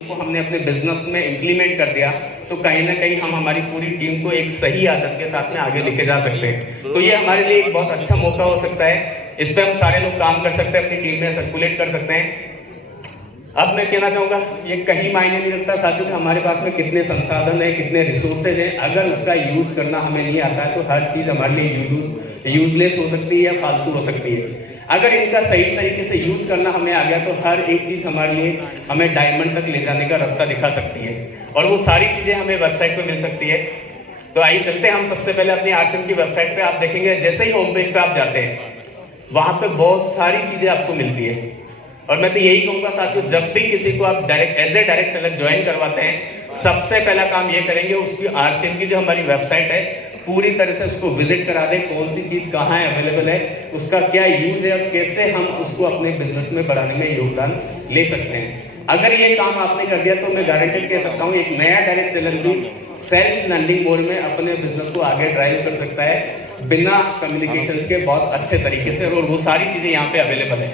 को हमने अपने बिजनेस में इम्प्लीमेंट कर दिया तो कहीं ना कहीं हम हमारी पूरी टीम को एक सही आदत के साथ में आगे लेके जा सकते हैं। तो ये हमारे लिए एक बहुत अच्छा मौका हो सकता है। इस पर हम सारे लोग काम कर सकते हैं, अपनी टीम में सर्कुलेट कर सकते हैं। अब मैं कहना चाहूँगा, ये कहीं मायने नहीं रखता साथियों हमारे पास में कितने संसाधन है, कितने रिसोर्सेज हैं। अगर उसका यूज करना हमें नहीं आता है तो हर चीज़ हमारे लिए यूजलेस हो सकती है या फालतू हो सकती है। अगर इनका सही तरीके से यूज करना हमें आ गया तो हर एक चीज़ हमारे लिए हमें डायमंड तक ले जाने का रास्ता दिखा सकती है और वो सारी चीज़ें हमें वेबसाइट पे मिल सकती है। तो आइए चलते हैं हम सबसे पहले अपनी आरसीएम की वेबसाइट पे। आप देखेंगे जैसे ही होम पेज पे आप जाते हैं वहाँ पे बहुत सारी चीज़ें आपको मिलती है। और मैं तो यही कहूँगा साथियों, जब भी किसी को आप direct as a direct seller join करवाते हैं, सबसे पहला काम ये करेंगे उसकी आरसीएम की जो हमारी वेबसाइट है पूरी तरह से उसको विजिट करा दें। कौन सी चीज़ कहाँ है अवेलेबल है, उसका क्या यूज है और कैसे हम उसको अपने बिजनेस में बढ़ाने में योगदान ले सकते हैं। अगर ये काम आपने कर दिया तो मैं गारंटेड कह सकता हूँ एक नया डायरेक्ट सेलर भी सेल्फ लर्निंग मोड में अपने बिजनेस को आगे ड्राइव कर सकता है बिना कम्युनिकेशन के बहुत अच्छे तरीके से। और वो सारी चीज़ें यहाँ पे अवेलेबल है।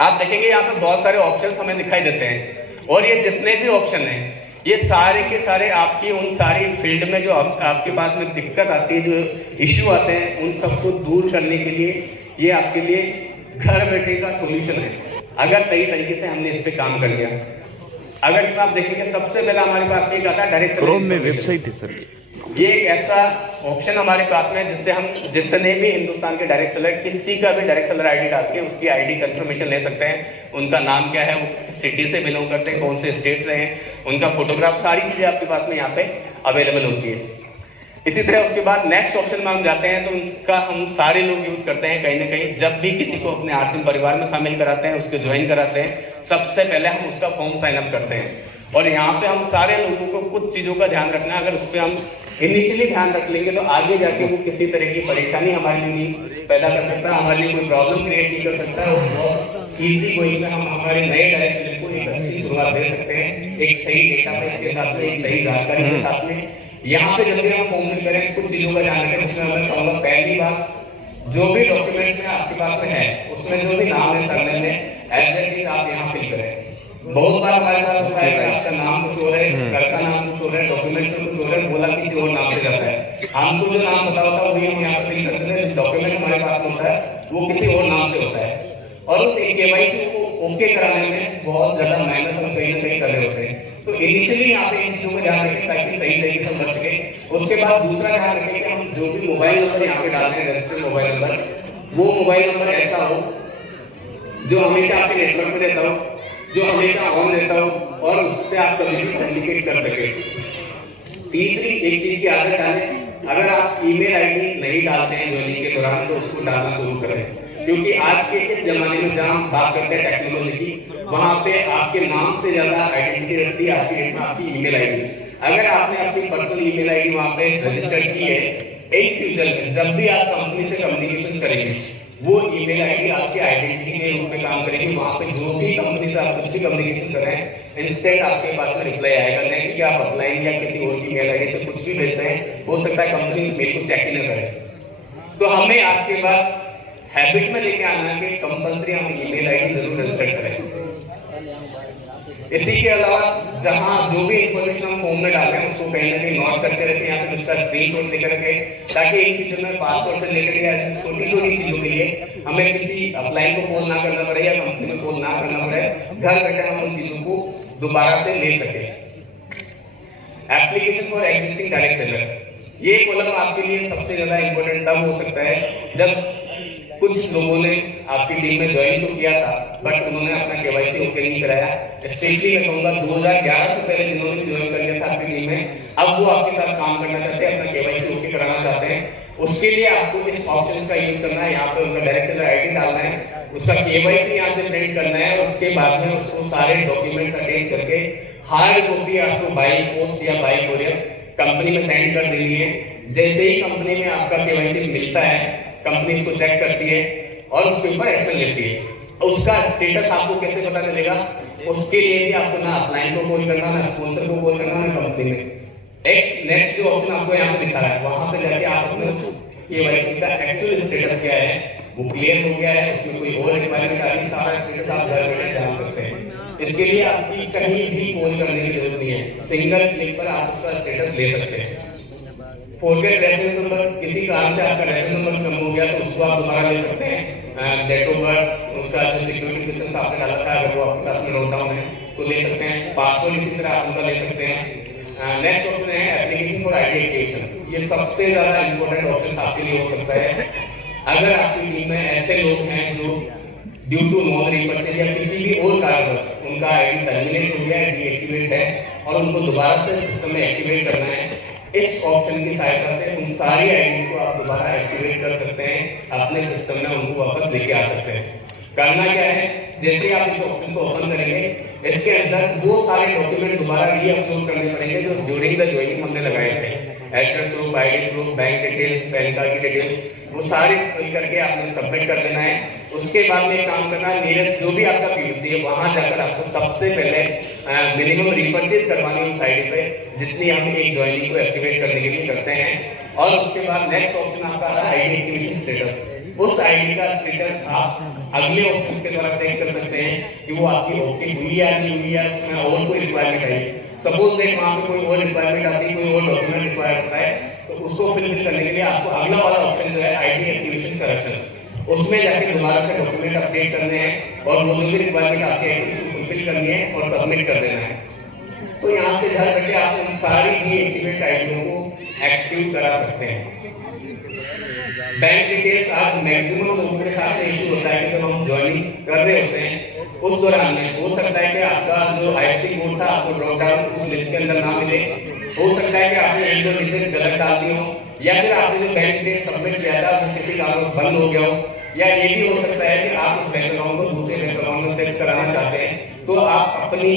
आप देखेंगे यहाँ पे बहुत सारे ऑप्शन हमें दिखाई देते हैं और ये जितने भी ऑप्शन हैं ये सारे के सारे आपकी उन सारी फील्ड में जो आपके पास में दिक्कत आती है, जो इश्यू आते हैं, उन सबको दूर करने के लिए ये आपके लिए घर बैठे का सॉल्यूशन है अगर सही तरीके से हमने इस पे काम कर लिया। अगर इसमें आप देखेंगे सबसे पहला हमारे पास एक आता है डायरेक्ट क्रोम में वेबसाइट है सर। ये एक ऐसा ऑप्शन हमारे पास में जिससे हम जितने भी हिंदुस्तान के डायरेक्ट सेलर किसी का भी डायरेक्ट सेलर आईडी डाल के उसकी आईडी कंफर्मेशन ले सकते हैं। उनका नाम क्या है, वो सिटी से बिलोंग करते हैं, कौन से स्टेट से हैं, उनका फोटोग्राफ, सारी चीजें आपके पास में यहाँ पे अवेलेबल होती है। इसी तरह उसके बाद नेक्स्ट ऑप्शन में हम जाते हैं तो उसका हम सारे लोग यूज करते हैं कहीं ना कहीं। जब भी किसी को अपने आरसीएम परिवार में शामिल कराते हैं, उसके ज्वाइन कराते हैं, सबसे पहले हम उसका फॉर्म साइन अप करते हैं और यहाँ पे हम सारे लोगों को कुछ चीजों का ध्यान रखना है। अगर उस पर हम इनिशियली ध्यान रख लेंगे तो आगे जाके वो किसी तरह की परेशानी हमारे लिए नहीं पैदा कर सकता, हमारे लिए कोई प्रॉब्लम क्रिएट नहीं कर सकता। और बहुत ईजी वे में हम हमारे नए डायरेक्ट को एक अच्छी शुरुआत दे सकते हैं, एक सही डेटाबेस के साथ में, एक सही जानकारी के साथ में। यहाँ पे जब भी हम फॉर्म फिल करें कुछ चीजों का ध्यान रखें। उसमें मैं कहूँगा पहली बात, जो भी डॉक्यूमेंट्स में आपके पास में है उसमें जो भी नाम है सरनेम है एग्जैक्टली आप यहाँ फिल करें। बहुत बार हमारे साथ होता है कि आपका नाम कुछ हो रहा है, घर का नाम कुछ हो रहा है, डॉक्यूमेंट्स में कुछ हो रहा है, बोला किसी और नाम से जाता है। हमको जो नाम पता होता है वही हम यहाँ पे फिल करते हैं। डॉक्यूमेंट हमारे पास होता है वो किसी और नाम से होता है और उस केवाईसी को ओके कराने में बहुत ज्यादा मेहनत हम कहीं ना कहीं कर रहे होते हैं। तो इनिशियली यहाँ पे इन चीजों का ध्यान रखें ताकि सही तरीके से बच सके। उसके बाद दूसरा ध्यान रखें कि हम जो भी मोबाइल नंबर यहाँ पे डालते हैं, रजिस्टर्ड मोबाइल नंबर, वो मोबाइल नंबर ऐसा हो जो हमेशा आपके नेटवर्क में रहता हो, जो हमेशा ऑन रहता हो और उससे आप कभी भी कम्युनिकेट कर सके। तीसरी एक चीज की आदत डालें, अगर आप ईमेल आईडी नहीं डालते हैं ज्वाइनिंग के दौरान तो उसको डालना शुरू करें, क्योंकि आज के इस जमाने में जहाँ हम बात करते हैं टेक्नोलॉजी की, वहाँ पे आपके नाम से ज्यादा आइडेंटिटी रहती है आज की डेट में आपकी ईमेल आईडी। अगर आपने अपनी पर्सनल ईमेल आईडी वहाँ पे रजिस्टर की है, एक फ्यूचर में जब भी आप कंपनी से कम्युनिकेशन करेंगे वो ईमेल आईडी आपकी आइडेंटिटी के रूप में काम करेगी। वहाँ पे जो भी कंपनी से आप कुछ भी कम्युनिकेशन कर रहे हैं इंस्टेंट आपके पास में रिप्लाई आएगा, नहीं कि आप अपलाइन या किसी और की मेल आईडी से कुछ भी भेजते हैं, हो सकता है कंपनी मेल को चेक ही न करे। तो हमें आज के बाद हैबिट में लेके आना है कि कंपल्सरी हम ईमेल आईडी जरूर रजिस्टर करें। इसी के अलावा जहां जो भी इंफॉर्मेशन हम फॉर्म में डालें उसको कहीं ना कहीं नोट करके रखें या फिर उसका स्क्रीनशॉट लेकर रखें, ताकि एक फ्यूचर में पासवर्ड से लेकर या छोटी छोटी चीजों के लिए हमें किसी अपलाइन को कॉल ना करना पड़े या कंपनी में कॉल ना करना पड़े, घर बैठे हम उन चीजों को दोबारा से ले सके। Application for existing direct seller, ये कॉलम आपके लिए सबसे ज्यादा इंपॉर्टेंट तब हो सकता है जब कुछ लोगों ने आपकी टीम में ज्वाइन तो किया था बट उन्होंने अपना केवाईसी ओके नहीं कराया। स्पेशली मैं कहूँगा 2011 से पहले जिन्होंने ज्वाइन कर लिया था आपकी टीम में, अब वो आपके साथ काम करना चाहते हैं, अपना केवाईसी ओके कराना चाहते हैं। उसके लिए आपको इस ऑप्शन का यूज करना है। यहाँ पे उनका डायरेक्ट सेलर आईडी डालना है, उसका केवाईसी यहाँ से प्रिंट करना है और उसके बाद में उसको सारे डॉक्यूमेंट्स अटैच करके हार्ड कॉपी आपको बाई पोस्ट या बाई कोरियर कंपनी में सेंड कर देनी है। जैसे ही कंपनी में आपका केवाईसी मिलता है, कंपनी इसको चेक करती है और उसके ऊपर एक्शन लेती है। उसका स्टेटस आपको कैसे पता चलेगा, उसके लिए भी आपको ना अपलाइन को कॉल करना, ना स्पॉन्सर को कॉल करना, ना कंपनी में। एक नेक्स्ट जो ऑप्शन आपको यहाँ पे दिखा रहा है वहां पे जाके आप अपने केवाईसी का एक्चुअल स्टेटस क्या है वो क्लियर हो गया है, उसमें कोई और रिक्वायरमेंट आ रही है, सारा स्टेटस आप घर बैठे जान सकते हैं। इसके लिए आपकी कहीं भी कॉल करने की जरूरत नहीं है, सिंगल क्लिक पर आप उसका स्टेटस ले सकते हैं। फॉरगेट रेफरेंस नंबर, किसी कारण से आपका रेफरेंस नंबर कम हो गया तो उसको आप दोबारा ले सकते हैं। डेट ऑफ बर्थ, उसका जो सिक्योरिटी क्वेश्चन आपने डाला था अगर वो आपके पास में नोट डाउन है तो ले सकते हैं। पासवर्ड इसी तरह आप उनका ले सकते हैं। नेक्स्ट ऑप्शन है एप्लीकेशन फॉर आईडी एक्टिवेशन। ये सबसे ज्यादा इंपॉर्टेंट ऑप्शन आपके लिए हो सकता है। अगर आपकी टीम में ऐसे लोग हैं जो ड्यू टू नॉन रिपर्चेज या किसी भी और कारणवश उनका आईडी टर्मिनेट हो गया है, डीएक्टिवेट है और उनको दोबारा से सिस्टम में एक्टिवेट करना है, इस ऑप्शन की सहायता से उन सारी आईडी को आप दोबारा एक्टिवेट कर सकते हैं, अपने सिस्टम में उनको वापस लेके आ सकते हैं। करना क्या है, जैसे ही आप इस ऑप्शन को ओपन करेंगे, इसके अंदर वो सारे डॉक्यूमेंट दोबारा री अपलोड करने पड़ेंगे जो ड्यूरिंग द ज्वाइनिंग हमने लगाए थे। Address proof, ID proof, bank details, pan card की डिटेल्स, वो सारे फिल करके आपने सबमिट कर देना है। उसके बाद में काम करना है, नियरेस्ट जो भी आपका पीयूसी है वहां जाकर आपको सबसे पहले मिनिमम रिपर्चेज करवानी है उस आईडी पे, जितनी हम एक ज्वाइनिंग को एक्टिवेट करने के लिए करते हैं। और उसके बाद नेक्स्ट ऑप्शन आपका है आईडी एक्टिवेशन स्टेटस। उस आईडी का स्टेटस आप अगले ऑप्शन के द्वारा चेक कर सकते हैं कि वो आपकी ओके हुई है नहीं हुई है, उसमें और कोई रिक्वायरमेंट है। सपोज देख वहां पे कोई और रिक्वायरमेंट आती है, कोई और डॉक्यूमेंट रिक्वायर होता है, तो उसको फिल करने के लिए आपको अगला वाला ऑप्शन जो है आईडी एक्टिवेशन करेक्शन, उसमें जाके दोबारा से डॉक्यूमेंट अपडेट करने हैं और वो जो भी रिक्वायरमेंट आपके फुलफिल करनी है और सबमिट कर देना है। तो यहाँ से घर बैठे आप उन सारी डीएक्टिवेट आईडियों को एक्टिव करा सकते हैं। बैंक डिटेल्स आज मैक्सिमम लोगों के साथ इशू होता है कि जब हम ज्वाइनिंग कर रहे होते हैं उस दौरान में हो सकता है कि आपका जो आईएफएससी कोड था आपको ड्रॉप डाउन उस लिस्ट के अंदर ना मिले, हो सकता है कि आपने एक दो डिजिट गलत डाल दी हो, या फिर आपने जो बैंक डिटेल सबमिट किया था वो किसी कारणवश बंद हो गया हो, या ये भी हो सकता है कि आप उस बैंक अकाउंट को दूसरे बैंक अकाउंट में शिफ्ट कराना चाहते हैं, तो आप अपनी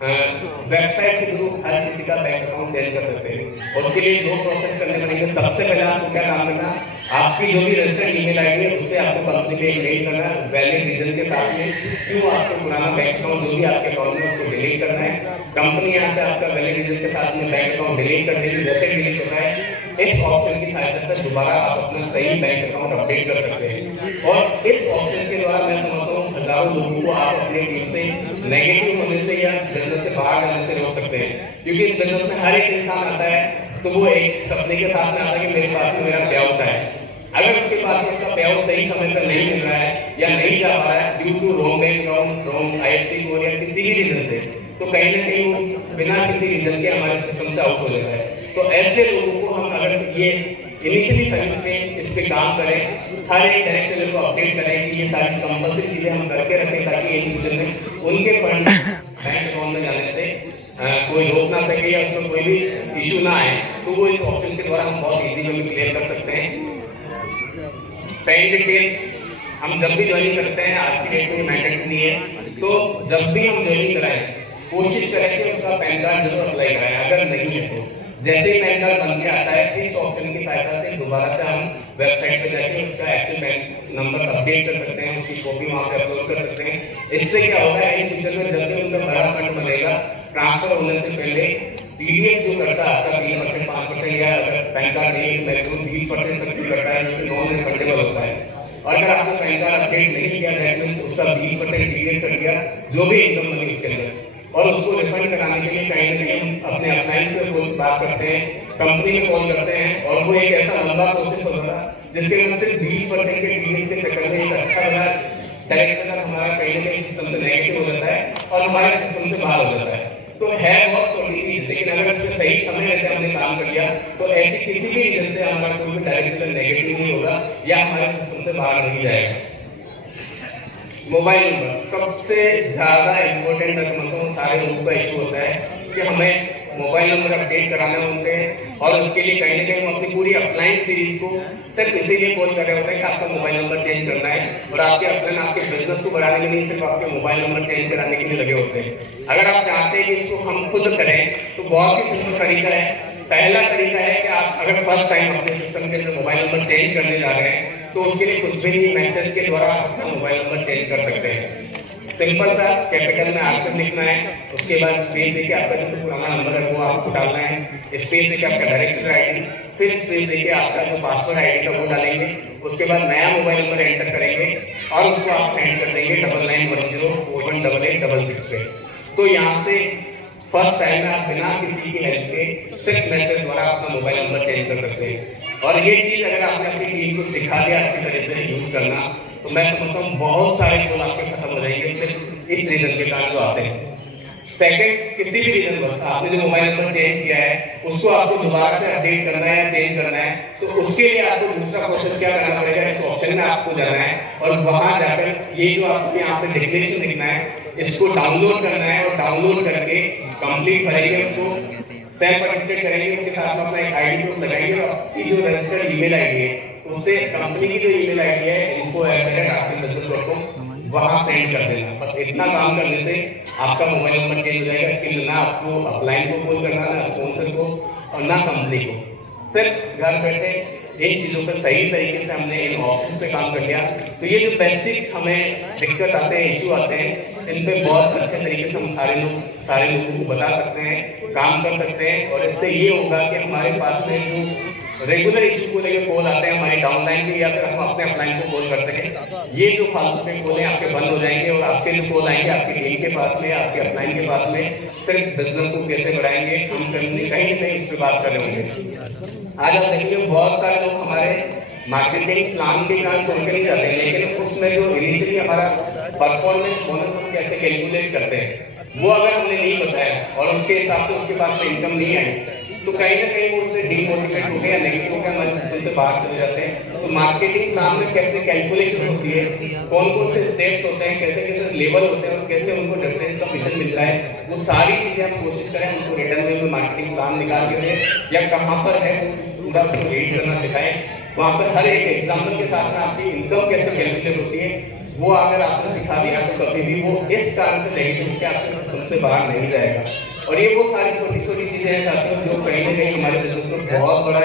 वेबसाइट के थ्रू हर किसी का बैंक अकाउंट चेंज कर सकते हैं। और उसके लिए दो प्रोसेस करने पड़ेंगे। सबसे पहले आपको क्या काम करना, आपकी जो भी रजिस्टर्ड ईमेल आईडी है उससे आपको कंपनी में एक मेल करना है वैलिड रीजन के साथ में, क्यों आपको पुराना बैंक अकाउंट जो भी आपके अकाउंट में उसको डिलीट करना है। कंपनी यहाँ से आपका वैलिड रीजन के साथ में बैंक अकाउंट डिलीट कर देगी। जैसे डिलीट होता है इस ऑप्शन की सहायता से दोबारा आप अपना सही बैंक अकाउंट अपडेट कर सकते हैं। और इस ऑप्शन के द्वारा मैं समझता हूँ हजारों लोगों को आप अपने टीम से नेगेटिव होने से या बिजनेस से बाहर जाने से रोक सकते हैं। क्योंकि इस बिजनेस में हर एक इंसान आता है तो वो एक सपने के साथ में आता है कि मेरे पास में मेरा पे आउट है। अगर उसके पास में उसका पे आउट सही समय पर नहीं मिल रहा है या नहीं जा पा रहा है due to wrong bank account, wrong IFSC code या किसी भी रीजन से, तो कहीं ना कहीं वो बिना किसी रीजन के हमारे सिस्टम से आउट हो जाता है। तो ऐसे लोगों को हम अगर ये इनिशियली सर्विस में इस पे काम करें, हर एक डायरेक्ट सेलर को अपडेट करें कि ये सारी कंपल्सरी चीजें हम करके रखें ताकि एक दूसरे में उनके फंड बैंक अकाउंट में जाने से कोई रोक ना सके या उसमें कोई भी इशू ना आए, तो वो इस ऑप्शन के द्वारा हम बहुत इजी वे में क्लियर कर सकते हैं। बैंक डिटेल्स हम जब भी ज्वाइनिंग करते हैं, आज की डेट में मैंडेटरी नहीं है, तो जब भी हम ज्वाइनिंग कराएं कोशिश करें कि उसका पैन कार्ड जरूर अप्लाई कराएं। अगर नहीं है तो जैसे ही पैन कार्ड बन के आता है इस ऑप्शन की सहायता से दोबारा से हम वेबसाइट पे जाके उसका एक्टिव बैंक नंबर अपडेट कर सकते हैं, उसकी कॉपी वहां पे अपलोड कर सकते हैं। इससे क्या होगा है इन फ्यूचर में जब भी उनका बड़ा फंड बनेगा ट्रांसफर होने से पहले टीडीएस जो करता है आपका 20% 5% या अगर पैन कार्ड नहीं मैक्सिमम 20% तक भी करता है जो कि नॉन रिफंडेबल होता है। और अगर आपने पैन कार्ड अपडेट नहीं किया दैट मींस उसका 20% टीडीएस कट गया जो भी इनकम बनी उसके अंदर, और उसको रिफंड कराने के लिए कहीं ना कहीं हम अपने अप्लायंस से बात करते हैं, कंपनी में कॉल करते हैं और वो एक ऐसा लंबा प्रोसेस होता है जिसके अंदर सिर्फ 20% के टीडीएस के चक्कर में एक अच्छा बड़ा डायरेक्शन हमारा कहीं ना कहीं सिस्टम से नेगेटिव हो जाता है और हमारे सिस्टम से बाहर हो जाता है। तो है बहुत छोटी चीज, लेकिन अगर इसमें सही समय रहते हमने काम कर लिया तो ऐसी किसी भी रीजन से हमारा कोई भी डायरेक्शन नेगेटिव नहीं होगा या हमारे सिस्टम से बाहर नहीं जाएगा। मोबाइल नंबर सबसे ज्यादा इंपॉर्टेंट मैं समझता हूँ, सारे लोगों का इशू होता है कि हमें मोबाइल नंबर अपडेट कराने होते हैं और उसके लिए कहीं ना कहीं हम अपनी पूरी अप्लायंस सीरीज को सिर्फ इसीलिए कॉल कर रहे होते हैं कि आपका मोबाइल नंबर चेंज करना है और आपके अपलायन आपके बिजनेस को बढ़ाने में नहीं सिर्फ आपके मोबाइल नंबर चेंज कराने के लिए लगे होते हैं। अगर आप चाहते हैं कि इसको हम खुद करें तो बहुत ही सिंपल तरीका है। पहला तरीका है कि आप अगर फर्स्ट टाइम अपने सिस्टम के अंदर मोबाइल नंबर चेंज करने जा रहे हैं तो उसके लिए कुछ भी नहीं मैसेज के द्वारा अपना मोबाइल नंबर चेंज कर सकते हैं। सिंपल सा कैपिटल में आंसर लिखना है, उसके बाद स्पेस देके आपका जो पुराना नंबर है वो आपको डालना है, स्पेस देके आपका डायरेक्ट आईडी, फिर स्पेस देके आपका जो पासवर्ड आईडी का वो डालेंगे, उसके बाद नया मोबाइल नंबर एंटर करेंगे और उसको आप सेंड कर देंगे 9910418866 पे। तो यहाँ से फर्स्ट टाइम में आप बिना किसी की हेल्प के सिर्फ मैसेज द्वारा अपना मोबाइल नंबर चेंज कर सकते हैं। और ये चीज अगर आपने अपनी टीम को सिखा दिया अच्छी तरह से यूज करना, तो मैं समझता हूँ बहुत सारे कॉल आपके खत्म हो जाएंगे सिर्फ इस रीजन के कारण जो आते हैं। सेकंड, किसी भी रीजन पर आपने जो मोबाइल नंबर चेंज किया है उसको आपको दोबारा से अपडेट करना है या चेंज करना है, तो उसके लिए आपको दूसरा प्रोसेस क्या करना पड़ेगा, इस ऑप्शन में आपको जाना है और वहां जाकर ये जो आपको यहाँ पे डिक्लेरेशन लिखना है इसको डाउनलोड करना है और डाउनलोड करके कंप्लीट करेंगे, उसको सेल्फ अटेस्टेड करेंगे, उसके साथ में अपना एक आईडी प्रूफ लगाएंगे और आपकी जो रजिस्टर्ड ईमेल आईडी है उससे कंपनी की जो ईमेल आईडी है info@askmebusiness.com वहां सेंड कर देना। बस इतना काम करने से आपका मोबाइल नंबर चेंज हो जाएगा। इसके लिए ना आपको अपलाइन को कॉल करना, ना स्पॉन्सर को और ना कंपनी को, सिर्फ घर बैठे इन चीजों पर सही तरीके से हमने इन ऑप्शन पे काम कर लिया। तो ये जो बेसिक्स हमें दिक्कत आते हैं, इशू आते हैं, इन पे बहुत अच्छे तरीके से हम सारे लोगों को बता सकते हैं, काम कर सकते हैं। और इससे ये होगा कि हमारे पास में जो रेगुलर इशू को लेकर कॉल आते हैं हमारी डाउनलाइन पे या फिर हम अपने अपलाइन को कॉल करते हैं, ये जो फालतू के कॉल हैं आपके बंद हो जाएंगे और आपके जो कॉल आएंगे आपकी टीम के पास में, आपके अपलाइन के पास में, सिर्फ बिजनेस को कैसे बढ़ाएंगे हम कहीं ना कहीं उस पर बात कर रहे होंगे। आज आप देखिए बहुत सारे लोग हमारे मार्केटिंग प्लान के कारण छोड़ के नहीं जाते हैं, लेकिन उसमें जो इनिशियली हमारा परफॉर्मेंस बोनस हम कैसे कैलकुलेट करते हैं वो अगर हमने नहीं बताया और उसके हिसाब से उसके पास में इनकम नहीं आई, तो कहीं ना कहीं वो उससे डीमोटिवेट हो गया, नेगेटिव हो गया, हमारे सिस्टम से बाहर चले जाते हैं। तो मार्केटिंग प्लान में कैसे कैलकुलेशन होती है, कौन कौन से स्टेप्स होते हैं, कैसे कैसे लेवल होते हैं और कैसे उनको डिफरेंस का विजन मिलता है, वो सारी चीजें हम कोशिश करें उनको रिटर्न में मार्केटिंग प्लान निकाल के या कहाँ पर है पूरा उसको रीड करना सिखाएं। वहाँ पर हर एक एग्जाम्पल के साथ में आपकी इनकम कैसे कैलकुलेट होती है वो अगर आपने सिखा दिया तो कभी भी वो इस कारण से नेगेटिव के आपके सिस्टम से बाहर नहीं जाएगा। और ये वो सारी छोटी छोटी चीजें हैं साथियों जो कहीं ना कहीं हमारे बिजनेस को बहुत बड़ा